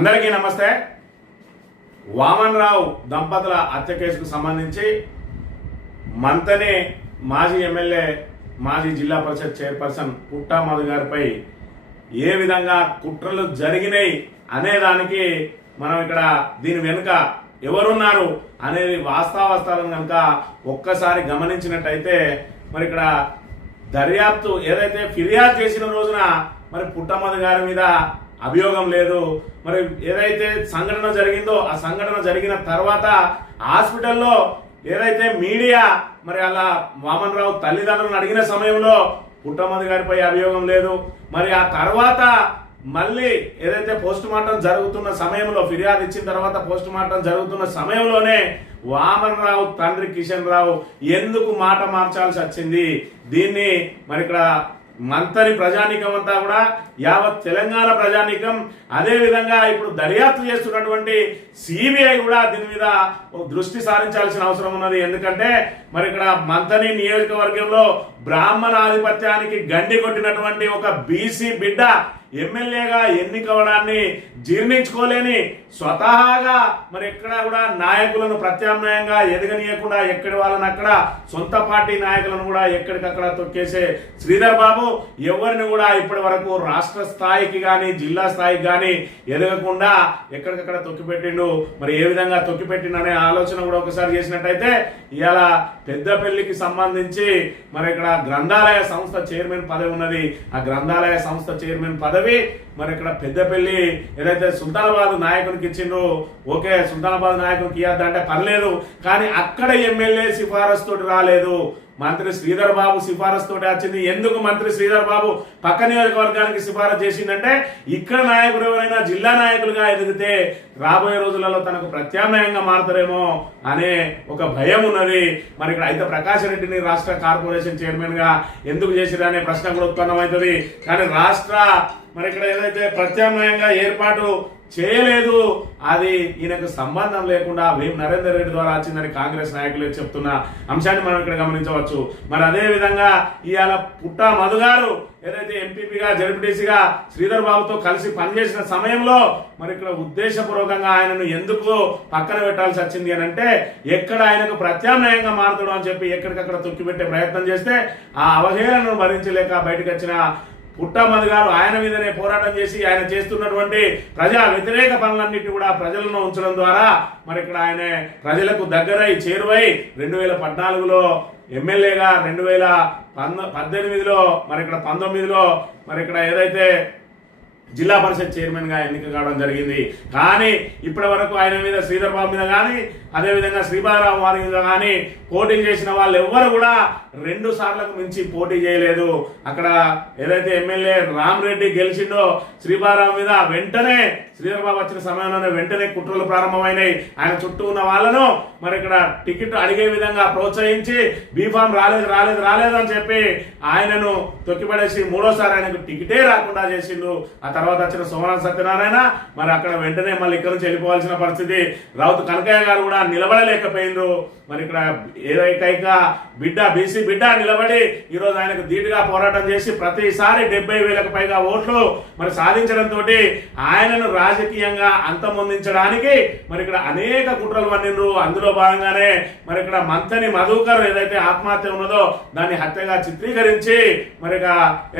అందరికీ నమస్తే. వామన్ రావు దంపతుల హత్య కేసుకు సంబంధించి మంతనే మాజీ ఎమ్మెల్యే మాజీ జిల్లా పరిషత్ చైర్పర్సన్ పుట్టా మధు గారిపై ఏ విధంగా కుట్రలు జరిగినాయి అనేదానికి మనం ఇక్కడ దీని వెనుక ఎవరున్నారు అనేది వాస్తవాస్తాలను కనుక ఒక్కసారి గమనించినట్టయితే మరి ఇక్కడ దర్యాప్తు ఏదైతే ఫిర్యాదు చేసిన రోజున మరి పుట్టమ్మది గారి మీద అభియోగం లేదు మరి ఏదైతే సంఘటన జరిగిందో ఆ సంఘటన జరిగిన తర్వాత హాస్పిటల్లో ఏదైతే మీడియా మరి అలా వామన్ రావు తల్లిదండ్రులను అడిగిన సమయంలో పుట్టమది గారిపై అభియోగం లేదు. మరి ఆ తర్వాత మళ్ళీ ఏదైతే పోస్ట్ మార్టం జరుగుతున్న సమయంలో ఫిర్యాదు ఇచ్చిన తర్వాత పోస్ట్ మార్టం జరుగుతున్న సమయంలోనే వామన్ రావు తండ్రి కిషన్ రావు ఎందుకు మాట మార్చాల్సి వచ్చింది? దీన్ని మరి ఇక్కడ మంతని ప్రజానీకం అంతా కూడా యావత్ తెలంగాణ ప్రజానీకం. అదేవిధంగా ఇప్పుడు దర్యాప్తు చేస్తున్నటువంటి సిబిఐ కూడా దీని మీద దృష్టి సారించాల్సిన అవసరం ఉన్నది. ఎందుకంటే మరి ఇక్కడ మంతని నియోజకవర్గంలో బ్రాహ్మణ ఆధిపత్యానికి గండి కొట్టినటువంటి ఒక బీసీ బిడ్డ ఎమ్మెల్యేగా ఎన్నికవడాన్ని జీర్ణించుకోలేని స్వతహాగా మరి ఎక్కడ కూడా నాయకులను ప్రత్యామ్నాయంగా ఎదగనీయకుండా ఎక్కడి వాళ్ళని అక్కడ సొంత పార్టీ నాయకులను కూడా ఎక్కడికక్కడ తొక్కేసే శ్రీధర్ బాబు ఎవరిని కూడా ఇప్పటి వరకు రాష్ట్ర స్థాయికి కానీ జిల్లా స్థాయికి కానీ ఎదగకుండా ఎక్కడికక్కడ తొక్కిపెట్టిండు. మరి ఏ విధంగా తొక్కిపెట్టిండనే ఆలోచన కూడా ఒకసారి చేసినట్టయితే ఇవాళ పెద్దపల్లికి సంబంధించి మరి ఇక్కడ గ్రంథాలయ సంస్థ చైర్మన్ పదవి ఉన్నది. ఆ గ్రంథాలయ సంస్థ చైర్మన్ పదవి మరి ఇక్కడ పెద్దపల్లి ఏదైతే సుల్తానాబాద్ నాయకునికి ఇచ్చిండ్రు ఓకే సుల్తానాబాద్ నాయకునికి ఇవ్వద్దంటే పర్లేదు కానీ అక్కడ ఎమ్మెల్యే సిఫారసు తోటి రాలేదు. మంత్రి శ్రీధర్ బాబు సిఫారసు తోటి వచ్చింది. ఎందుకు మంత్రి శ్రీధర్ బాబు పక్క నియోజకవర్గానికి సిఫారసు చేసిందంటే ఇక్కడ నాయకులు ఎవరైనా జిల్లా నాయకులుగా ఎదిగితే రాబోయే రోజులలో తనకు ప్రత్యామ్నాయంగా మారుతారేమో అనే ఒక భయం ఉన్నది. మరి ఇక్కడ అయితే ప్రకాష్ రెడ్డిని రాష్ట్ర కార్పొరేషన్ చైర్మన్గా ఎందుకు చేసిరు అనే ప్రశ్న కూడా ఉత్పన్నమవుతుంది. కానీ రాష్ట్ర మరి ఇక్కడ ఏదైతే ప్రత్యామ్నాయంగా ఏర్పాటు చేయలేదు. అది ఈయనకు సంబంధం లేకుండా వేం నరేందర్ రెడ్డి ద్వారా వచ్చిందని కాంగ్రెస్ నాయకులు చెప్తున్న అంశాన్ని మనం ఇక్కడ గమనించవచ్చు. మరి అదే విధంగా ఇవాళ పుట్టా మధు గారు ఏదైతే ఎంపీపీగా జడ్పీటీసీగా శ్రీధర్ బాబుతో కలిసి పనిచేసిన సమయంలో మరి ఇక్కడ ఉద్దేశపూర్వకంగా ఆయనను ఎందుకు పక్కన పెట్టాల్సి వచ్చింది అని అంటే ఎక్కడ ఆయనకు ప్రత్యామ్నాయంగా మారుతాడు అని చెప్పి ఎక్కడికక్కడ తొక్కిపెట్టే ప్రయత్నం చేస్తే ఆ అవహేళనను భరించలేక బయటకు వచ్చిన పుట్టమది గారు ఆయన మీదనే పోరాటం చేసి ఆయన చేస్తున్నటువంటి ప్రజా వ్యతిరేక పనులన్నింటినీ కూడా ప్రజలను ఉంచడం ద్వారా మరి ఇక్కడ ఆయన ప్రజలకు దగ్గరై చేరువై రెండు వేల పద్నాలుగులో ఎమ్మెల్యేగా రెండు వేల పంద పద్దెనిమిదిలో మరి ఇక్కడ పంతొమ్మిదిలో మరి ఇక్కడ ఏదైతే జిల్లా పరిషత్ చైర్మన్గా ఎన్నిక కావడం జరిగింది. కానీ ఇప్పటి వరకు ఆయన మీద శ్రీధర్ బాబు మీద కానీ అదేవిధంగా శ్రీబారావు వారి మీద కానీ పోటీ చేసిన వాళ్ళు ఎవ్వరు కూడా రెండు సార్లకు మించి పోటీ చేయలేదు. అక్కడ ఏదైతే ఎమ్మెల్యే రామ్ రెడ్డి గెలిచిండో శ్రీబారావు మీద వెంటనే శ్రీధర్బాబు వచ్చిన సమయంలోనే వెంటనే కుట్రలు ప్రారంభమైనాయి. ఆయన చుట్టూ ఉన్న వాళ్ళను మరి ఇక్కడ టికెట్ అడిగే విధంగా ప్రోత్సహించి బీఫామ్ రాలేదు రాలేదు రాలేదు అని చెప్పి ఆయనను తొక్కిపడేసి మూడోసారి ఆయనకు టికెటే రాకుండా చేసిండు. ఆ తర్వాత వచ్చిన సోమనాథ్ సత్యనారాయణ మరి అక్కడ వెంటనే మళ్ళీ ఇక్కడ నుంచి వెళ్ళిపోవాల్సిన పరిస్థితి. రావు కనకయ్య గారు కూడా నిలబడలేకపోయిండ్రు. మరి ఇక్కడ ఏదైకైక బిడ్డ బీసీ బిడ్డ నిలబడి ఈరోజు ఆయనకు ధీటుగా పోరాటం చేసి ప్రతిసారి డెబ్బై వేలకు పైగా ఓట్లు మరి సాధించడంతో ఆయనను రాజకీయంగా అంతమొందించడానికి మరి ఇక్కడ అనేక కుట్రలు పన్నిండ్రు. అందులో భాగంగానే మరి ఇక్కడ మంతని మధుకర్ ఏదైతే ఆత్మహత్య ఉన్నదో దాన్ని హత్యగా చిత్రీకరించి మరి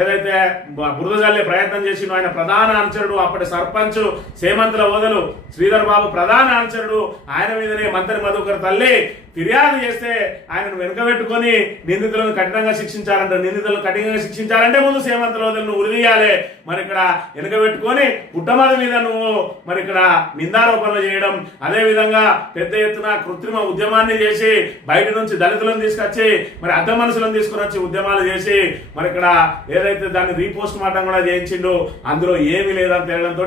ఏదైతే బ- బురద జల్లే ప్రయత్నం చేసిన ఆయన ప్రధాన అనుచరుడు అప్పటి సర్పంచ్ సేమంతుల ఓదలు శ్రీధర్ బాబు ప్రధాన అనుచరుడు ఆయన మీదనే మంత్రి మధుకర్ తల్లి ఫిర్యాదు చేస్తే ఆయనను వెనుకబెట్టుకొని నిందితులను కఠినంగా శిక్షించాలంటే నిందితులను కఠినంగా శిక్షించాలంటే ముందు సేమంతుల వదలను ఉరిదీయాలి. మరి ఇక్కడ వెనుకబెట్టుకొని పుట్టమద మీద నువ్వు మరి ఇక్కడ నిందారోపణలు చేయడం అదే విధంగా పెద్ద ఎత్తున కృత్రిమ ఉద్యమాన్ని చేసి బయట నుంచి దళితులను తీసుకొచ్చి మరి అర్థ మనుషులను తీసుకుని వచ్చి ఉద్యమాలు చేసి మరి ఇక్కడ ఏదైతే దాన్ని రీపోస్ట్ మార్టం కూడా చేయించిండు అందులో ఏమీ లేదని తేలడంతో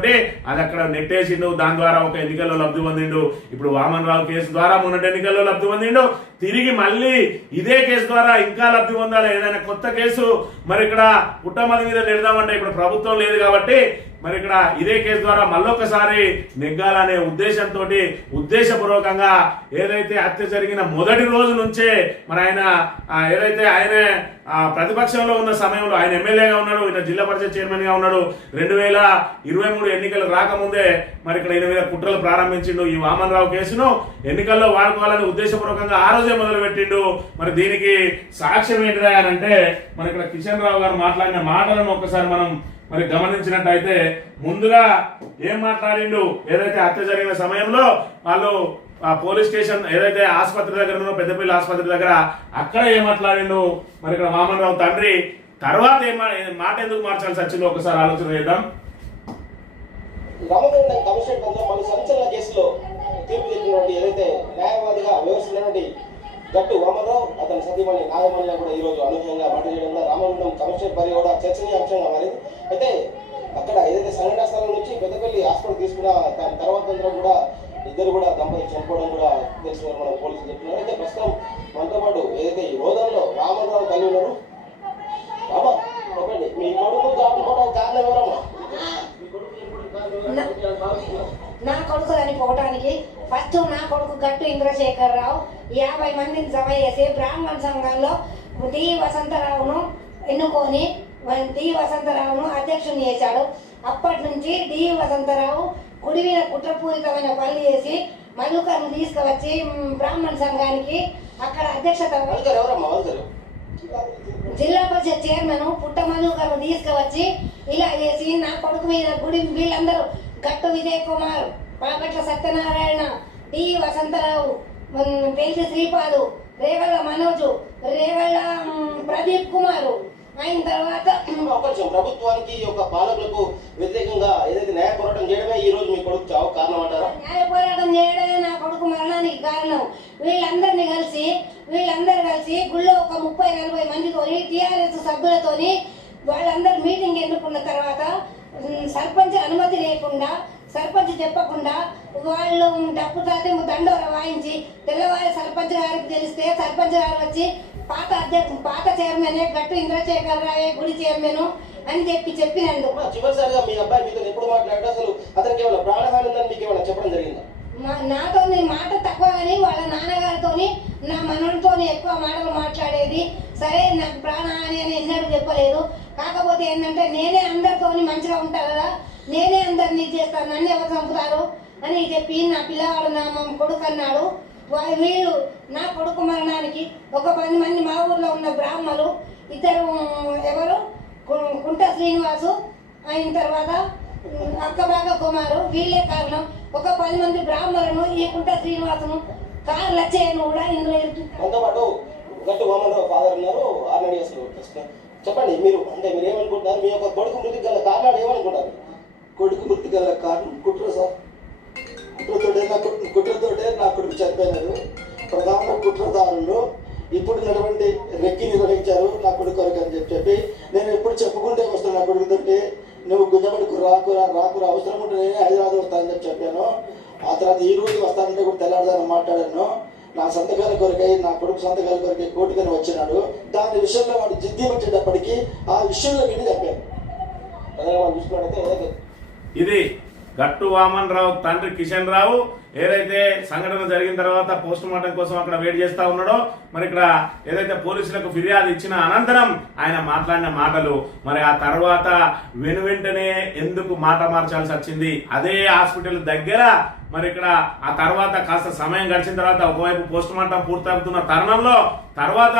అది అక్కడ నెట్టేసిండు. దాని ద్వారా ఒక ఎన్నికల్లో లబ్ధి పొందిండు. ఇప్పుడు వామన్ రావు కేసు ద్వారా మొన్నటి ఎన్నికల్లో లబ్ధి పొందిండు. తిరిగి మళ్ళీ ఇదే కేసు ద్వారా ఇంకా లబ్ధి పొందాలి? ఏదైనా కొత్త కేసు? మరి ఇక్కడ పుట్టమది మీద నెడదామంటే ఇప్పుడు ప్రభుత్వం లేదు కాబట్టి మరి ఇక్కడ ఇదే కేసు ద్వారా మళ్ళొకసారి నెగ్గాలనే ఉద్దేశంతో ఉద్దేశపూర్వకంగా ఏదైతే హత్య జరిగిన మొదటి రోజు నుంచే మరి ఆయన ఏదైతే ఆయన ప్రతిపక్షంలో ఉన్న సమయంలో ఆయన ఎమ్మెల్యేగా ఉన్నాడు ఈయన జిల్లా పరిషత్ చైర్మన్గా ఉన్నాడు. రెండు వేల ఇరవై మూడు ఎన్నికలు రాకముందే మరి ఇక్కడ ఈయన మీద కుట్రలు ప్రారంభించిండు ఈ వామన్ రావు కేసును. ఎన్నికల్లో వాడుకోవాలని ఉద్దేశపూర్వకంగా ఆ రోజే మొదలు పెట్టిండు మరి దీనికి సాక్ష్యం ఏంటిదా అని అంటే మరి ఇక్కడ కిషన్ రావు గారు మాట్లాడిన మాటలను ఒక్కసారి మనం మరి గమనించినట్టయితే ముందుగా ఏం మాట్లాడిండు? ఏదైతే హత్య జరిగిన సమయంలో వాళ్ళు ఆ పోలీస్ స్టేషన్ ఏదైతే ఆసుపత్రి దగ్గర ఉన్నో పెద్దపల్లి ఆసుపత్రి దగ్గర అక్కడ ఏం మాట్లాడిండు? మరి ఇక్కడ వామన్ రావు తండ్రి తర్వాత ఏం మాట ఎందుకు మార్చాల్సి వచ్చిందో ఒకసారి ఆలోచన చేద్దాం. రామగుండం బంధం మళ్ళీ సంచలన కేసులో తీర్పు తెచ్చినటువంటి ఏదైతే న్యాయవాదిగా వ్యవస్థ గట్టు వామరావు అతని సతీమణి నాగమల్లి కూడా ఈ రోజు అనూహ్యంగా మాట చేయడంలో రామగుండం కమిషనర్ పరి కూడా చర్చనీయాంశంగా మారింది. అయితే అక్కడ ఏదైతే సంఘటన స్థలం నుంచి పెద్దపల్లి హాస్పిటల్ తీసుకున్న దాని తర్వాత కూడా ఇద్దరు కూడా దంపతి చనిపోవడం కూడా తెలిసిన మన పోలీసులు చెప్తున్నారు. అయితే ప్రస్తుతం మనతో పాటు ఏదైతే ఈ హోదాలో రామరావు తల్లి ఉన్నారు? బాబా చెప్పండి. మీ కొడుకు చనిపోవడం కారణం ఎవరమ్మా? నా కొడుకు చనిపోవడానికి కారణం ఫస్ట్ నా కొడుకు గట్టు ఇంద్రశేఖర్ రావు యాభై మందిని సభ చేసి బ్రాహ్మణ సంఘంలో డి వసంతరావును ఎన్నుకొని డి వసంతరావును అధ్యక్షుని చేశాడు. అప్పటి నుంచి డి వసంతరావు కుడివిన కుట్రపూరితమైన పనులు చేసి మధుకర్ను తీసుకువచ్చి బ్రాహ్మణ సంఘానికి అక్కడ అధ్యక్షత జిల్లా పరిషత్ చైర్మన్ పుట్ట మధుకర్ను తీసుకువచ్చి ఇలా చేసి నా కొడుకు మీద గుడి వీళ్ళందరూ గట్టు విజయ్ కుమార్ పాపట్ల సత్యనారాయణ టి వసంతరావు పెంచి శ్రీపాదు రేవళ్ళ మనోజు రేవళ్ళ ప్రదీప్ కుమారు. అయిన తర్వాత ఒక నిమిషం ప్రభుత్వానికి యొక్క పాలకులకు వ్యతిరేకంగా ఏదైతే న్యాయ పోరాటం చేయడమే ఈ రోజు మీ కొడుకు చావు కారణం అంటారా న్యాయ పోరాటం చేయడమే నా కొడుకు మరణానికి కారణం. వీళ్ళందరినీ కలిసి వీళ్ళందరూ కలిసి గుళ్ళో ఒక ముప్పై నలభై మందితోని టీఆర్ఎస్ సభ్యులతోని వాళ్ళందరూ మీటింగ్ ఎన్నుకున్న తర్వాత సర్పంచ్ అనుమతి లేకుండా సర్పంచ్ చెప్పకుండా వాళ్ళు డప్పు తాతే దండోర వాయించి తెల్లవారి సర్పంచ్ గారికి తెలిస్తే సర్పంచ్ గారు వచ్చి పాత అధ్యక్ష పాత చైర్మన్ గట్టు ఇంద్రశేఖర్ రావే గుడి చైర్మన్ అని చెప్పి చెప్పినందుకు. చివరిసారిగా మీ అబ్బాయి మీతో ఎప్పుడు మాట్లాడారు అసలు అతనికి ఏమైనా ప్రాణహాని ఉందని మీకు ఏమైనా చెప్పడం జరిగిందా? మా నాతో మాట తక్కువ కానీ వాళ్ళ నాన్నగారితోని నా మనోడితోని ఎక్కువ మాటలు మాట్లాడేది. సరే నాకు ప్రాణహాని అని ఎన్నడూ చెప్పలేదు. కాకపోతే ఏంటంటే నేనే అందరితోని మంచిగా ఉంటా కదా. నేనే అందరిని చేస్తాను నన్ను ఎవరు చంపుతారు అని చెప్పి నా పిల్లవాడు నా మా కొడుకు అన్నాడు. వా- వీళ్ళు నా కొడుకు మరణానికి ఒక పది మంది మా ఊర్లో ఉన్న బ్రాహ్మలు ఇద్దరు ఎవరు? కుంట శ్రీనివాసు అయిన తర్వాత అక్కబాగ కుమారు. వీళ్ళే కారణం. ఒక పది మంది బ్రాహ్మణులను ఈ కుంట శ్రీనివాసును కారు వచ్చేయను కూడా ఇందులో ఇరుక్కు- గట్టు వామనరావు ఫాదర్ ఉన్నారు ఆర్నడి చెప్పండి మీరు అంటే మీరు ఏమనుకుంటున్నారు? మీ యొక్క కొడుకు మృతికి గల కారణాలు ఏమనుకుంటారు? కొడుకు మృతి గల కారణం కుట్ర సార్ కుట్రతోటే నా కుట్రతోటే నా కొడుకు చనిపోయినారు ప్రధాన కుట్రదారులు ఇప్పుడు నటువంటి రెక్కి నిర్వహించారు నా కొడుకు కొరకు అని చెప్పి చెప్పి నేను ఎప్పుడు చెప్పుకుంటే వస్తాను నా కొడుకుతోటి నువ్వు గుంజబడికు రాకురా రాకురా అవసరం ఉంటే నేనే హైదరాబాద్ వస్తానని చెప్పి చెప్పాను. ఆ తర్వాత ఈ రోజు వస్తానంటే కూడా తెల్లారుదాన్ని మాట్లాడాను. నా సంతకాల కొరకై నా కొడుకు సంతకాల కొరకై కోర్టుకని వచ్చినాడు. దాని విషయంలో వాడు జిద్ది వచ్చేటప్పటికి ఆ విషయంలో విని చెప్పాను. ప్రధానంగా మనం చూసుకున్నట్టయితే ఏదైతే ఇది గట్టు వామన్ రావు తండ్రి కిషన్ రావు ఏదైతే సంఘటన జరిగిన తర్వాత పోస్ట్ మార్టం కోసం అక్కడ వెయిట్ చేస్తా ఉన్నాడో మరి ఇక్కడ ఏదైతే పోలీసులకు ఫిర్యాదు ఇచ్చిన అనంతరం ఆయన మాట్లాడిన మాటలు మరి ఆ తర్వాత వెను వెంటనే ఎందుకు మాట మార్చాల్సి వచ్చింది అదే హాస్పిటల్ దగ్గర మరి ఇక్కడ ఆ తర్వాత కాస్త సమయం గడిచిన తర్వాత ఒకవైపు పోస్ట్ మార్టం పూర్తవుతున్న తరుణంలో తర్వాత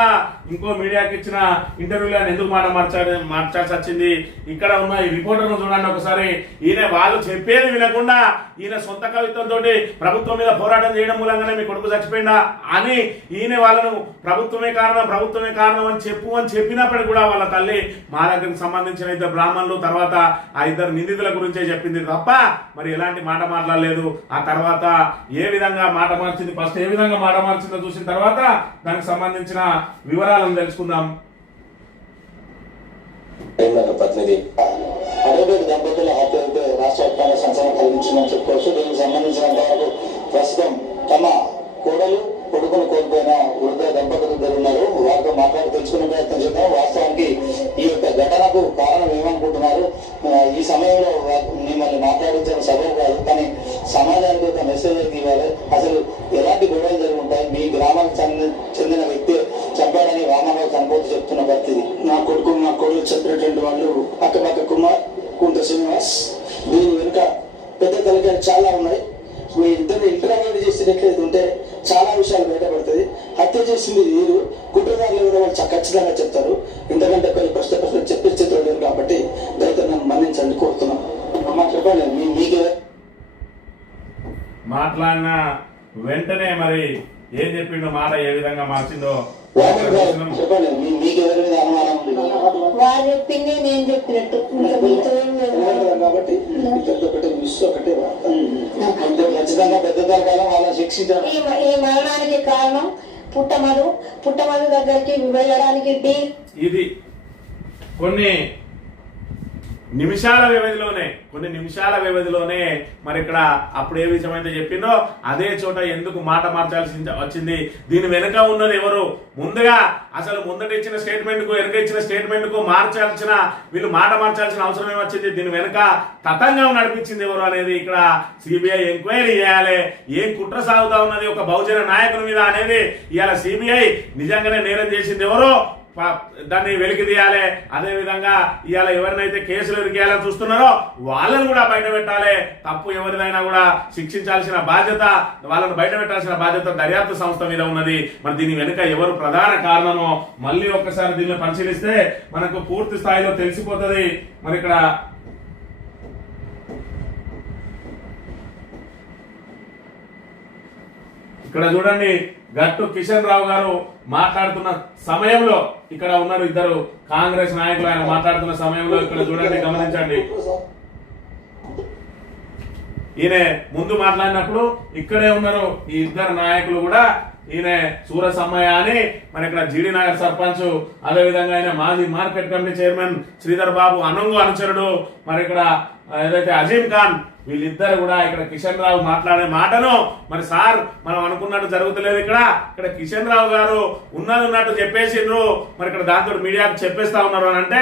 ఇంకో మీడియాకి ఇచ్చిన ఇంటర్వ్యూలో ఆయన ఎందుకు మాట మార్చాలి మార్చాల్సి వచ్చింది? ఇక్కడ ఉన్న ఈ రిపోర్టర్ను చూడండి ఒకసారి. ఈయన వాళ్ళు చెప్పేది వినకుండా ఈయన సొంత కవిత్వంతో ప్రభుత్వం మీద పోరాటం చేయడం మూలంగానే మీ కొడుకు చచ్చిపోయిందా అని ఈయన వాళ్ళను ప్రభుత్వమే కారణం ప్రభుత్వమే కారణం అని చెప్పు అని చెప్పినప్పటికీ కూడా వాళ్ళ తల్లి మా దగ్గరికి సంబంధించిన ఇద్దరు బ్రాహ్మణులు తర్వాత ఆ ఇద్దరు నిందితుల గురించే చెప్పింది తప్ప మరి ఎలాంటి మాట మాట్లాడలేదు. ఆ తర్వాత ఏ విధంగా మాట మార్చింది ఫస్ట్ ఏ విధంగా మాట మార్చిందో చూసిన తర్వాత దానికి సంబంధించిన వివరాలను తెలుసుకుందాం. దంపతుల ప్రస్తుతం తమ కోడలు కోల్పోయిన ఉన్నారు. వారితో మాట్లాడి తెలుసుకునే ప్రయత్నం వాస్తవానికి ఈ యొక్క ఘటనకు కారణం ఈ సమయంలో మిమ్మల్ని సమాజానికి ఒక మెసేజ్ ఇవ్వాలి. అసలు ఎలాంటి గొడవలు జరుగుతాయి మీ గ్రామానికి చెందిన వ్యక్తి వా- రోజులు చెప్పినటువంటి వాళ్ళు అక్కపక్క కుమార్ కుంట శ్రీనివాస్ దీని వెనుక పెద్ద తలకాయలు చాలా ఉన్నాయి. మీ ఇద్దరిని ఇంటరాగేట్ చేసినట్లయితే ఉంటే చాలా విషయాలు బయటపడుతుంది హత్య చేసింది వీరు. కుట్రదారులు ఎవరో వాళ్ళు ఖచ్చితంగా చెప్తారు. ఎందుకంటే కొన్ని ప్రశ్న ప్రశ్నలు చెప్పించేతో లేరు కాబట్టి దయతో నన్ను మన్నించండి కోరుతున్నాం. అమ్మా చెప్పండి. మీ మీకు మాట్లాడిన వెంటనే మరి ఏం చెప్పిండో మాట ఏ విధంగా మార్చిందో వామన్ గారు చెప్పండి మీ మీకు ఎవరి మీద అనుమానం ఉంది వారు చెప్పింది నేను చెప్పినట్టు ఇంకా మీతో ఏం లేదు. అనుమానం కాబట్టి ఇద్దరితో ఒకటే విశ్వ ఒకటే ఖచ్చితంగా పెద్ద తరకాలం వాళ్ళని శిక్షించాలి ఈ మరణానికి కారణం పుట్టమధు పుట్టమధు దగ్గరికి వెళ్ళడానికి ఇది కొన్ని నిమిషాల వ్యవధిలోనే కొన్ని నిమిషాల వ్యవధిలోనే మరి ఇక్కడ అప్పుడు ఏ విషయమైతే చెప్పిందో అదే చోట ఎందుకు మాట మార్చాల్సి వచ్చింది? దీని వెనుక ఉన్నది ఎవరు? ముందుగా అసలు ముందట ఇచ్చిన స్టేట్మెంట్కు వెనుక ఇచ్చిన స్టేట్మెంట్కు మార్చాల్సిన వీళ్ళు మాట మార్చాల్సిన అవసరం ఏమొచ్చింది దీని వెనుక తతంగం నడిపించింది ఎవరు అనేది ఇక్కడ సిబిఐ ఎంక్వైరీ చేయాలి. ఏం కుట్ర సాగుతా ఉన్నది ఒక బహుజన నాయకుని మీద అనేది ఇవాళ సిబిఐ నిజంగానే నేరం చేసింది ఎవరు? దాన్ని వెలికి తీయాలి. అదేవిధంగా ఇవాళ ఎవరినైతే కేసులు ఇరికేయాలని చూస్తున్నారో వాళ్ళని కూడా బయట పెట్టాలి. తప్పు ఎవరిదైనా కూడా శిక్షించాల్సిన బాధ్యత వాళ్ళని బయట పెట్టాల్సిన బాధ్యత దర్యాప్తు సంస్థ మీద ఉన్నది. మరి దీని వెనుక ఎవరు ప్రధాన కారణమో మళ్ళీ ఒక్కసారి దీన్ని పరిశీలిస్తే మనకు పూర్తి స్థాయిలో తెలిసిపోతుంది. మరి ఇక్కడ ఇక్కడ చూడండి గట్టు కిషన్ రావు గారు మాట్లాడుతున్న సమయంలో ఇక్కడ ఉన్నారు ఇద్దరు కాంగ్రెస్ నాయకులు. ఆయన మాట్లాడుతున్న సమయంలో ఇక్కడ చూడండి గమనించండి. ఈయన ముందు మాట్లాడినప్పుడు ఇక్కడే ఉన్నారు ఈ ఇద్దరు నాయకులు కూడా. ఈయన సూరసమ్మయ్య అని మన ఇక్కడ జీడి నగర్ సర్పంచ్ అదే విధంగా ఆయన మాజీ market committee chairman Sridhar Babu అనంగు అనుచరుడు మరి ఇక్కడ ఏదైతే అజీం ఖాన్ వీళ్ళిద్దరు కూడా ఇక్కడ కిషన్ రావు మాట్లాడే మాటను మరి సార్ మనం అనుకున్నట్టు జరుగుతలేదు ఇక్కడ. ఇక్కడ కిషన్ రావు గారు ఉన్నది ఉన్నట్టు చెప్పేసిండ్రు. మరి ఇక్కడ దాంతో మీడియాకు చెప్పేస్తా ఉన్నారు అని అంటే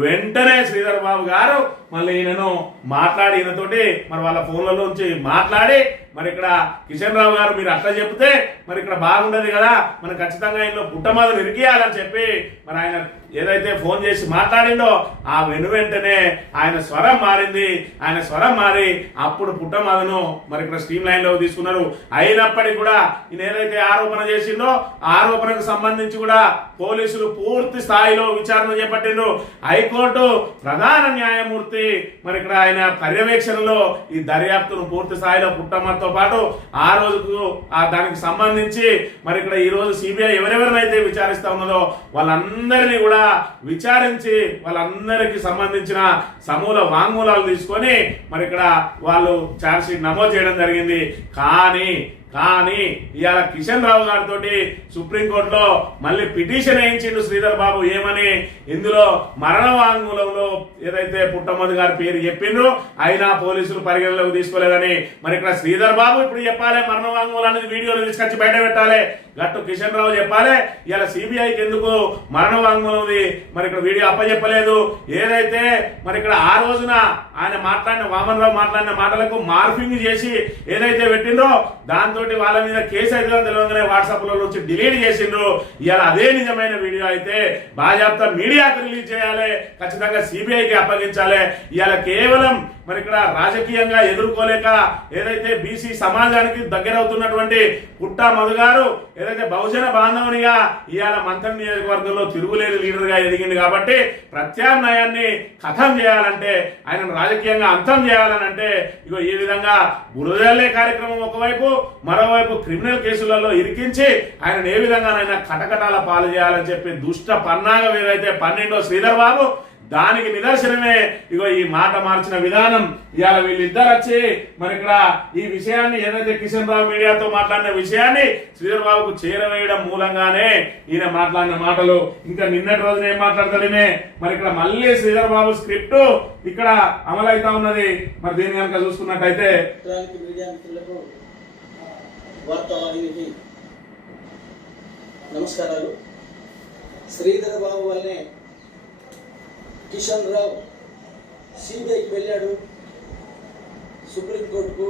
వెంటనే శ్రీధర్ బాబు గారు మళ్ళీ ఈయనను మాట్లాడి ఈయనతోటి మరి వాళ్ళ ఫోన్లలోంచి మాట్లాడి మరి ఇక్కడ కిషన్ రావు గారు మీరు అట్లా చెప్తే మరి ఇక్కడ బాగుండదు కదా. మనం ఖచ్చితంగా ఇంట్లో పుట్టమదులు ఇరికియాలని చెప్పి మరి ఆయన ఏదైతే ఫోన్ చేసి మాట్లాడిండో ఆ వెను వెంటనే ఆయన స్వరం మారింది. ఆయన స్వరం మారి అప్పుడు పుట్టమదను మరి ఇక్కడ స్ట్రీమ్ లైన్లో తీసుకున్నారు. అయినప్పటికీ కూడా ఈయన ఏదైతే ఆరోపణ చేసిందో ఆరోపణకు సంబంధించి కూడా పోలీసులు పూర్తి స్థాయిలో విచారణ చేపట్టిండ్రు. హైకోర్టు ప్రధాన న్యాయమూర్తి మరి ఇక్కడ ఆయన పర్యవేక్షణలో ఈ దర్యాప్తును పూర్తి స్థాయిలో పుట్టమ్మతో పాటు ఆ రోజుకు ఆ దానికి సంబంధించి మరి ఇక్కడ ఈ రోజు సిబిఐ ఎవరెవరినైతే విచారిస్తా ఉన్నదో వాళ్ళందరినీ కూడా విచారించి వాళ్ళందరికీ సంబంధించిన సమూల వాంగ్మూలాలు తీసుకొని మరి ఇక్కడ వాళ్ళు ఛార్జ్షీట్ నమోదు చేయడం జరిగింది. కానీ కానీ ఇవాళ కిషన్ రావు గారితో సుప్రీంకోర్టులో మళ్ళీ పిటిషన్ వేయించిండు శ్రీధర్ బాబు ఏమని? ఇందులో మరణ వాంగ్మూలంలో ఏదైతే పుట్టమధు గారి పేరు చెప్పిండ్రు అయినా పోలీసులు పరిగణలోకి తీసుకోలేదని. మరి ఇక్కడ శ్రీధర్ బాబు ఇప్పుడు చెప్పాలి మరణ అనేది వీడియోలు తీసుకొచ్చి బయట పెట్టాలి. గట్టు కిషన్ రావు చెప్పాలి ఇలా సిబిఐకి ఎందుకు మరణ వాంగ్మూలంది మరి ఇక్కడ వీడియో అప్పచెప్పలేదు. ఏదైతే మరి ఇక్కడ ఆ రోజున ఆయన మాట్లాడిన వామన్ రావు మాట్లాడిన మాటలకు మార్పింగ్ చేసి ఏదైతే పెట్టిండ్రో దాంతో వాళ్ళ మీద కేసు అయితే తెలియగానే వాట్సాప్లో డిలీట్ చేసిండ్రు. ఇవాళ అదే నిజమైన వీడియో అయితే బాజాప్తా మీడియాకు రిలీజ్ చేయాలి. ఖచ్చితంగా సిబిఐకి అప్పగించాలి. ఇవాళ కేవలం మరి ఇక్కడ రాజకీయంగా ఎదుర్కోలేక ఏదైతే బీసీ సమాజానికి దగ్గరవుతున్నటువంటి పుట్టా మధు గారు ఏదైతే బహుజన బాంధవునిగా ఇవాళ మంత్రం నియోజకవర్గంలో తిరుగులేని లీడర్గా ఎదిగింది కాబట్టి ప్రత్యామ్నాయాన్ని కథం చేయాలంటే ఆయనను రాజకీయంగా అంతం చేయాలని అంటే ఇగో ఈ విధంగా బురదల్లే కార్యక్రమం ఒకవైపు మరోవైపు క్రిమినల్ కేసులలో ఇరికించి ఆయన ఏ విధంగానైనా కటకటాల పాలు చేయాలని చెప్పి దుష్ట పన్నాగం ఏదైతే పన్నెండో శ్రీధర్ బాబు దానికి నిదర్శనమే. ఇగో ఈ మాట మార్చిన విధానం. ఇవాళ వీళ్ళిద్దరు వచ్చి మరి ఇక్కడ ఈ విషయాన్ని ఏదైతే కిషన్ రావు మీడియాతో మాట్లాడిన విషయాన్ని శ్రీధర్ బాబుకు చేరవేయడం మూలంగానే ఈయన మాట్లాడిన మాటలు. ఇంకా నిన్నటి రోజున ఏం మాట్లాడతాడనే మరి ఇక్కడ మళ్ళీ శ్రీధర్ బాబు స్క్రిప్ట్ ఇక్కడ అమలైతా ఉన్నది. మరి దీన్ని కనుక చూసుకున్నట్టయితే నమస్కారాలు. శ్రీధర్ బాబు వల్లే కిషన్ రావు సిబిఐకి వెళ్ళాడు సుప్రీంకోర్టుకు.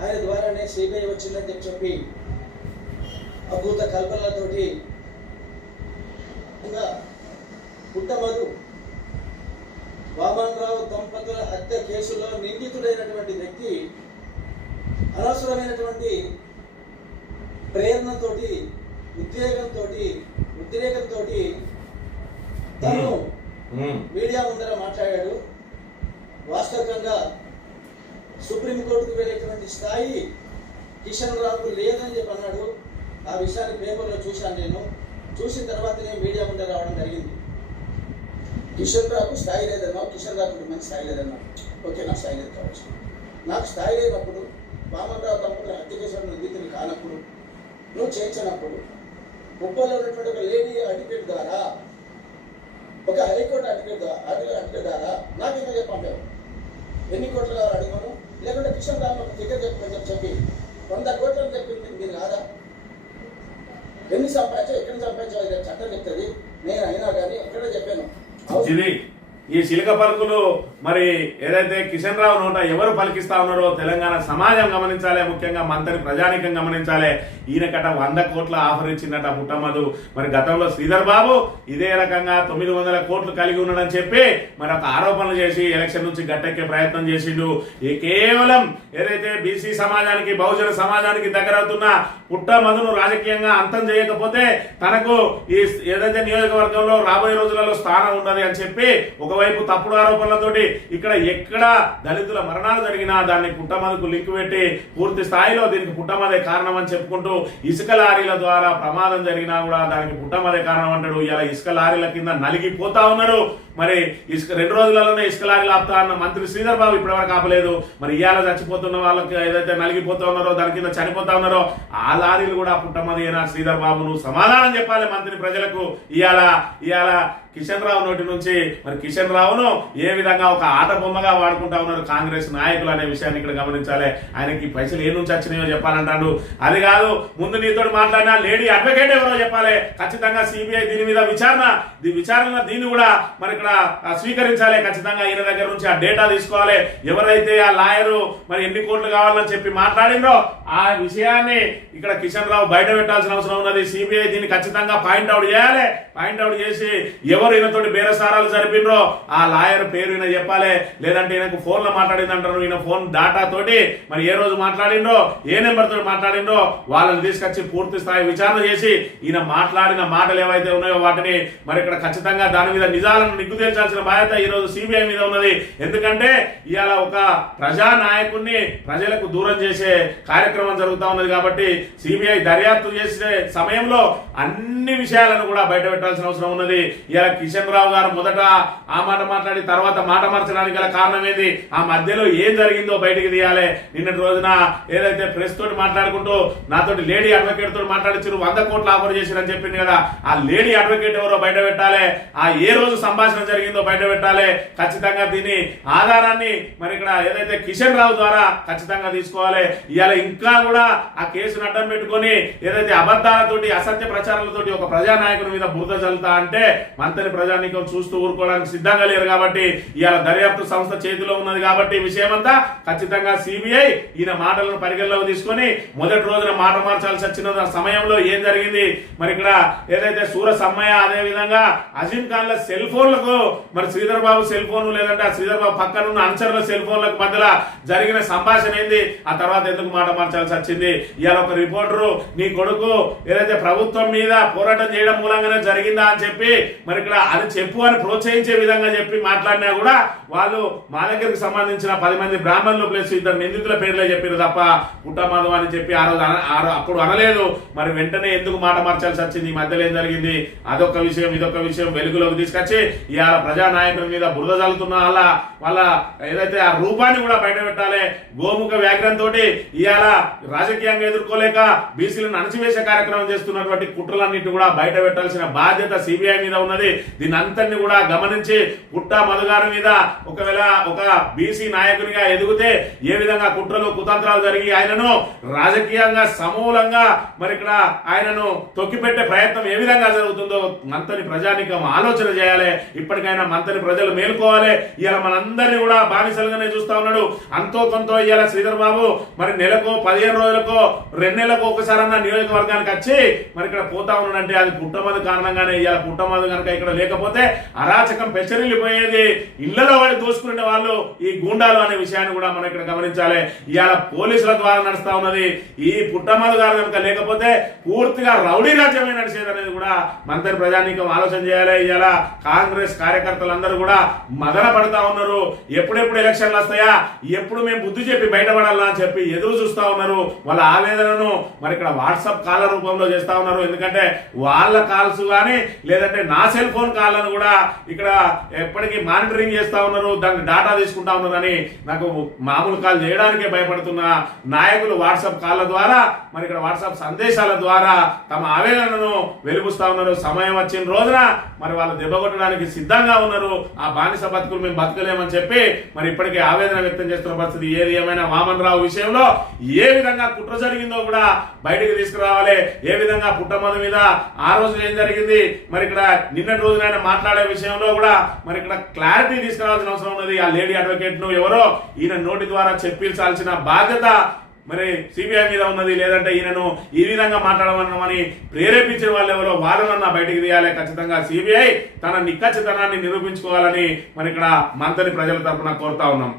ఆయన ద్వారానే సిబిఐ వచ్చిందని చెప్పి అభూత కల్పనలతోటి పుట్టమధు పుట్టమధు రావు దంపతుల హత్య కేసులో నిందితుడైనటువంటి వ్యక్తి అనవసరమైనటువంటి ప్రేరణతోటి ఉద్వేగంతో ఉద్రేకంతో తను మీడియా ముందర మాట్లాడాడు. వాస్తవికంగా సుప్రీంకోర్టుకు వెళ్ళేటువంటి స్థాయి కిషన్ రావుకు లేదని చెప్పి అన్నాడు. ఆ విషయాన్ని పేపర్లో చూశాను నేను. చూసిన తర్వాతనే మీడియా ముందర రావడం జరిగింది. కిషన్ రావుకు స్థాయి లేదన్నావు. కిషన్ రావుకు మంచి స్థాయి లేదన్నావు. ఓకే నాకు స్థాయి లేదు కావచ్చు. నాకు స్థాయి లేనప్పుడు వామనరావు దంపతులు హత్య కేసులో నిందితులు కానప్పుడు నువ్వు చేయించినప్పుడు ముప్పైలో ఉన్నటువంటి ఒక లేడీ అడ్వకేట్ ద్వారా ఒక హైకోర్టు అడ్వకేట్ ద్వారా అడ్వకేట్ ద్వారా నాకు ఇంకా చెప్పాము ఎన్ని కోట్లు కావాలి అడిగాను? లేకుంటే కిషన్ రామ్ దగ్గర చెప్పమని చెప్పి వంద కోట్లు చెప్పింది మీరు కాదా? ఎన్ని సంపాదించో ఎక్కడ సంపాదించో ఇది చట్టం చెప్తుంది. నేను అయినా కానీ ఎక్కడ చెప్పాను. ఈ చిలక పలుకులు మరి ఏదైతే కిషన్ రావు నోట ఎవరు పలికిస్తా ఉన్నారో తెలంగాణ సమాజం గమనించాలి ముఖ్యంగా మంత్రి ప్రజానికం గమనించాలి. ఈయనకట వంద కోట్ల ఆఫర్ ఇచ్చిందట పుట్టమ్మదు మరి గతంలో శ్రీధర్ బాబు ఇదే రకంగా తొమ్మిది వందల కోట్లు కలిగి ఉన్నాడని చెప్పి మరి ఒక ఆరోపణలు చేసి ఎలక్షన్ నుంచి గట్టెక్కే ప్రయత్నం చేసిండు. ఈ కేవలం ఏదైతే బీసీ సమాజానికి బహుజన సమాజానికి దగ్గర అవుతున్న పుట్టమధును రాజకీయంగా అంతం చేయకపోతే తనకు ఈ ఏదైతే నియోజకవర్గంలో రాబోయే రోజులలో స్థానం ఉన్నది అని చెప్పి ఒకవైపు తప్పుడు ఆరోపణలతోటి ఇక్కడ ఎక్కడ దళితుల మరణాలు జరిగినా దాన్ని పుట్టమదకు లింక్ పెట్టి పూర్తి స్థాయిలో దీనికి పుట్టమదే కారణం అని చెప్పుకుంటూ ఇసుక లారీల ద్వారా ప్రమాదం జరిగినా కూడా దానికి పుట్టమదే కారణం అంటాడు. ఇలా ఇసుక లారీల కింద నలిగిపోతా ఉన్నారు. మరి ఇసుక రెండు రోజులలోనే ఇసుక లారీలు ఆపుతా అన్న మంత్రి శ్రీధర్ బాబు ఇప్పటివరకు ఆపలేదు. మరి ఇవాళ చచ్చిపోతున్న వాళ్ళకి ఏదైతే నలిగిపోతా ఉన్నారో దాని కింద చనిపోతా ఉన్నారో ఆ లారీలు కూడా పుట్టమది అయినా శ్రీధర్ బాబును. సమాధానం చెప్పాలి మంత్రి ప్రజలకు. ఇవాళ ఇవాళ కిషన్ రావు నోటి నుంచి. మరి కిషన్ రావును ఏ విధంగా ఒక ఆట బొమ్మగా వాడుకుంటా ఉన్నారు కాంగ్రెస్ నాయకులు అనే విషయాన్ని ఇక్కడ గమనించాలి. ఆయనకి పైసలు ఏ నుంచి వచ్చినాయో చెప్పాలంటాడు. అది కాదు ముందు నీతో మాట్లాడిన లేడీ అడ్వకేట్ ఎవరో చెప్పాలి. ఖచ్చితంగా సిబిఐ దీని మీద విచారణ. విచారణ దీన్ని కూడా మరి ఇక్కడ స్వీకరించాలి. ఖచ్చితంగా ఈయన దగ్గర నుంచి ఆ డేటా తీసుకోవాలి. ఎవరైతే ఆ లాయరు మరి ఎన్ని కోట్లు కావాలని చెప్పి మాట్లాడిందో ఆ విషయాన్ని ఇక్కడ కిషన్ రావు బయట పెట్టాల్సిన అవసరం ఉన్నది. సిబిఐ దీన్ని ఖచ్చితంగా పాయింట్ అవుట్ చేయాలి. పాయింట్ అవుట్ చేసి ఎవరు ఈయనతోటి బేరసారాలు జరిపినరో ఆ లాయర్ పేరు ఈయన చెప్పాలి. లేదంటే ఈయనకు ఫోన్లో మాట్లాడిందంటారు. ఈయన ఫోన్ డాటా తోటి మరి ఏ రోజు మాట్లాడిండో ఏ నెంబర్ తోటి మాట్లాడిండో వాళ్ళని తీసుకొచ్చి పూర్తి స్థాయి విచారణ చేసి ఈయన మాట్లాడిన మాటలు ఏవైతే ఉన్నాయో వాటిని మరి ఇక్కడ ఖచ్చితంగా దాని మీద నిజాలను నిగ్గు తేల్చాల్సిన బాధ్యత ఈ రోజు సిబిఐ మీద ఉన్నది. ఎందుకంటే ఇవాళ ఒక ప్రజా నాయకుడిని ప్రజలకు దూరం చేసే కార్యక్రమం జరుగుతూ ఉన్నది కాబట్టి సిబిఐ దర్యాప్తు చేసే సమయంలో అన్ని విషయాలను కూడా బయట పెట్టాల్సిన అవసరం ఉన్నది. ఇలా కిషన్ రావు గారు మొదట ఆ మాట మాట్లాడి తర్వాత మాట మార్చడానికి గల కారణం ఏంది? ఆ మధ్యలో ఏం జరిగిందో బయటికి తీయాలి. నిన్నటి రోజున ఏదైతే ప్రెస్ తోటి మాట్లాడుకుంటూ నాతోటి లేడీ అడ్వకేట్ తోటి మాట్లాడించారు వంద కోట్లు ఆఫర్ చేసిరని చెప్పింది కదా. ఆ లేడీ అడ్వకేట్ ఎవరో బయట పెట్టాలి. ఆ ఏ రోజు సంభాషణ జరిగిందో బయట పెట్టాలి. ఖచ్చితంగా దీని ఆధారాన్ని మరి ఇక్కడ ఏదైతే కిషన్ రావు ద్వారా ఖచ్చితంగా తీసుకోవాలి. ఇవాళ ఇంకా కూడా ఆ కేసును అడ్డం పెట్టుకొని ఏదైతే అబద్ధాలతోటి అసత్య ప్రచారాలతోటి ఒక ప్రజానాయకుని మీద బురద చల్లుతా అంటే మంత్రి ప్రజానీకం చూస్తూ ఊరుకోవడానికి సిద్ధంగా లేరు కాబట్టి ఇవాళ దర్యాప్తు సంస్థ చేతిలో ఉన్నది కాబట్టి విషయమంతా ఖచ్చితంగా సిబిఐ ఈయన మాటలను పరిగణలోకి తీసుకొని మొదటి రోజున మాట మార్చాల్సి వచ్చిన సమయంలో ఏం జరిగింది? మరి ఇక్కడ ఏదైతే సూర సమ్మయ్య అదే విధంగా అజీం ఖాన్ల సెల్ ఫోన్లకు మరి శ్రీధర్ బాబు సెల్ ఫోన్ లేదంటే ఆ శ్రీధర్ బాబు పక్కన ఉన్న అనుచరుల సెల్ ఫోన్లకు మధ్యలో జరిగిన సంభాషణ ఏంది? ఆ తర్వాత ఎందుకు మాట మార్చాల్సి వచ్చింది? ఇవాళ ఒక రిపోర్టరు నీ కొడుకు ఏదైతే ప్రభుత్వం మీద పోరాటం చేయడం మూలంగానే జరిగిందా? అని చెప్పి మరి ఇక్కడ అది చెప్పు అని ప్రోత్సహించే విధంగా చెప్పి మాట్లాడినా కూడా వాళ్ళు మా దగ్గరికి సంబంధించిన పది మంది బ్రాహ్మణులు ప్లస్ ఇద్దరు నిందితుల పేర్లే చెప్పారు తప్ప పుట్టమాధవ్ అని చెప్పి ఆ రోజు అప్పుడు అనలేదు. మరి వెంటనే ఎందుకు మాట మార్చాల్సి వచ్చింది? ఈ మధ్యలో ఏం జరిగింది? అదొక విషయం ఇదొక విషయం వెలుగులోకి తీసుకొచ్చి ఇవాళ ప్రజా నాయకుల మీద బురద చల్లుతున్న వాళ్ళ వాళ్ళ ఏదైతే ఆ రూపాన్ని కూడా బయట పెట్టాలి గోముఖ వ్యాఘ్రంతో ఇవాళ రాజకీయంగా ఎదుర్కోలేక బీసీలను అణచివేసే కార్యక్రమం చేస్తున్నటువంటి కుట్రలన్నింటి కూడా బయట పెట్టాల్సిన బాధ్యత సిబిఐ మీద ఉన్నది. దీని అంతటిని కూడా గమనించి గుట్ట మధుగారి మీద ఒకవేళ ఒక బీసీ నాయకునిగా ఎదిగితే ఏ విధంగా కుట్రలు కుతంత్రాలు జరిగి ఆయనను రాజకీయంగా సమూలంగా మరి ఇక్కడ ఆయనను తొక్కిపెట్టే ప్రయత్నం ఏ విధంగా జరుగుతుందో మంతని ప్రజానికం ఆలోచన చేయాలి. ఇప్పటికైనా మంతని ప్రజలు మేలుకోవాలి. ఇలా మనందరినీ కూడా బానిసలుగానే చూస్తా ఉన్నాడు. అంతో కొంత ఇవాళ శ్రీధర్ బాబు మరి నెలకు పదిహేను రోజులకో రెండు నెలలకు ఒకసారన్నా నియోజకవర్గానికి వచ్చి మరి ఇక్కడ పోతా ఉన్నాడంటే అది పుట్టమది కారణంగానే ఇవాళ పుట్టమది కనుక ఇక్కడ లేకపోతే అరాచకం పెచ్చరిల్లిపోయేది. ఇళ్ళలో వాళ్ళు దోసుకునే వాళ్ళు ఈ గూండాలు అనే విషయాన్ని కూడా మనం ఇక్కడ గమనించాలి. ఇవాళ పోలీసుల ద్వారా నడుస్తా ఉన్నది. ఈ పుట్టమల్లు గారు కనుక లేకపోతే పూర్తిగా రౌడీ రాజ్యమే నడిచేది అనేది కూడా మంత్రి ప్రజానీకం ఆలోచన చేయాలి. ఇవాళ కాంగ్రెస్ కార్యకర్తలందరూ కూడా మదన పడతా ఉన్నారు. ఎప్పుడెప్పుడు ఎలక్షన్లు వస్తాయా? ఎప్పుడు మేము బుద్ధి చెప్పి బయటపడాలా అని చెప్పి ఎదురు చూస్తా ఉన్నారు. వాళ్ళ ఆవేదనను మరి ఇక్కడ వాట్సాప్ కాల రూపంలో చేస్తా ఉన్నారు. ఎందుకంటే వాళ్ళ కాల్స్ కానీ లేదంటే నా సెల్ ఫోన్ అని కూడా ఇక్కడ ఎప్పటికీ మానిటరింగ్ చేస్తా ఉన్నారు దాన్ని డాటా తీసుకుంటా ఉన్నారని నాకు మామూలు కాల్ చేయడానికే భయపడుతున్న నాయకులు వాట్సాప్ కాళ్ళ ద్వారా మరి ఇక్కడ వాట్సాప్ సందేశాల ద్వారా తమ ఆవేదనను వెలుగుస్తా ఉన్నారు. సమయం వచ్చిన రోజున మరి వాళ్ళు దెబ్బగొట్టడానికి సిద్ధంగా ఉన్నారు. ఆ బానిస బతుకులు మేము బతకలేమని చెప్పి మరి ఇప్పటికే ఆవేదన వ్యక్తం చేస్తున్న పరిస్థితి ఏది ఏమైనా వామన్ రావు విషయంలో ఏ విధంగా కుట్ర జరిగిందో కూడా బయటికి తీసుకురావాలి. ఏ విధంగా పుట్టమద మీద ఆ రోజు ఏం జరిగింది? మరి ఇక్కడ నిన్నటి రోజున ఆయన మాట్లాడే విషయంలో కూడా మరి ఇక్కడ క్లారిటీ తీసుకురావాల్సిన అవసరం ఉన్నది. ఆ లేడీ అడ్వకేట్ను ఎవరో ఈయన నోటి ద్వారా చెప్పించాల్సిన బాధ్యత మరి సిబిఐ మీద ఉన్నది. లేదంటే ఈయనను ఈ విధంగా మాట్లాడమని ప్రేరేపించిన వాళ్ళు ఎవరో వాళ్ళనన్నా బయటికి తీయాలి. ఖచ్చితంగా సిబిఐ తన నిక్కచ్చితనాన్ని నిరూపించుకోవాలని మరి ఇక్కడ మంత్రి ప్రజల తరపున కోరుతా ఉన్నాం.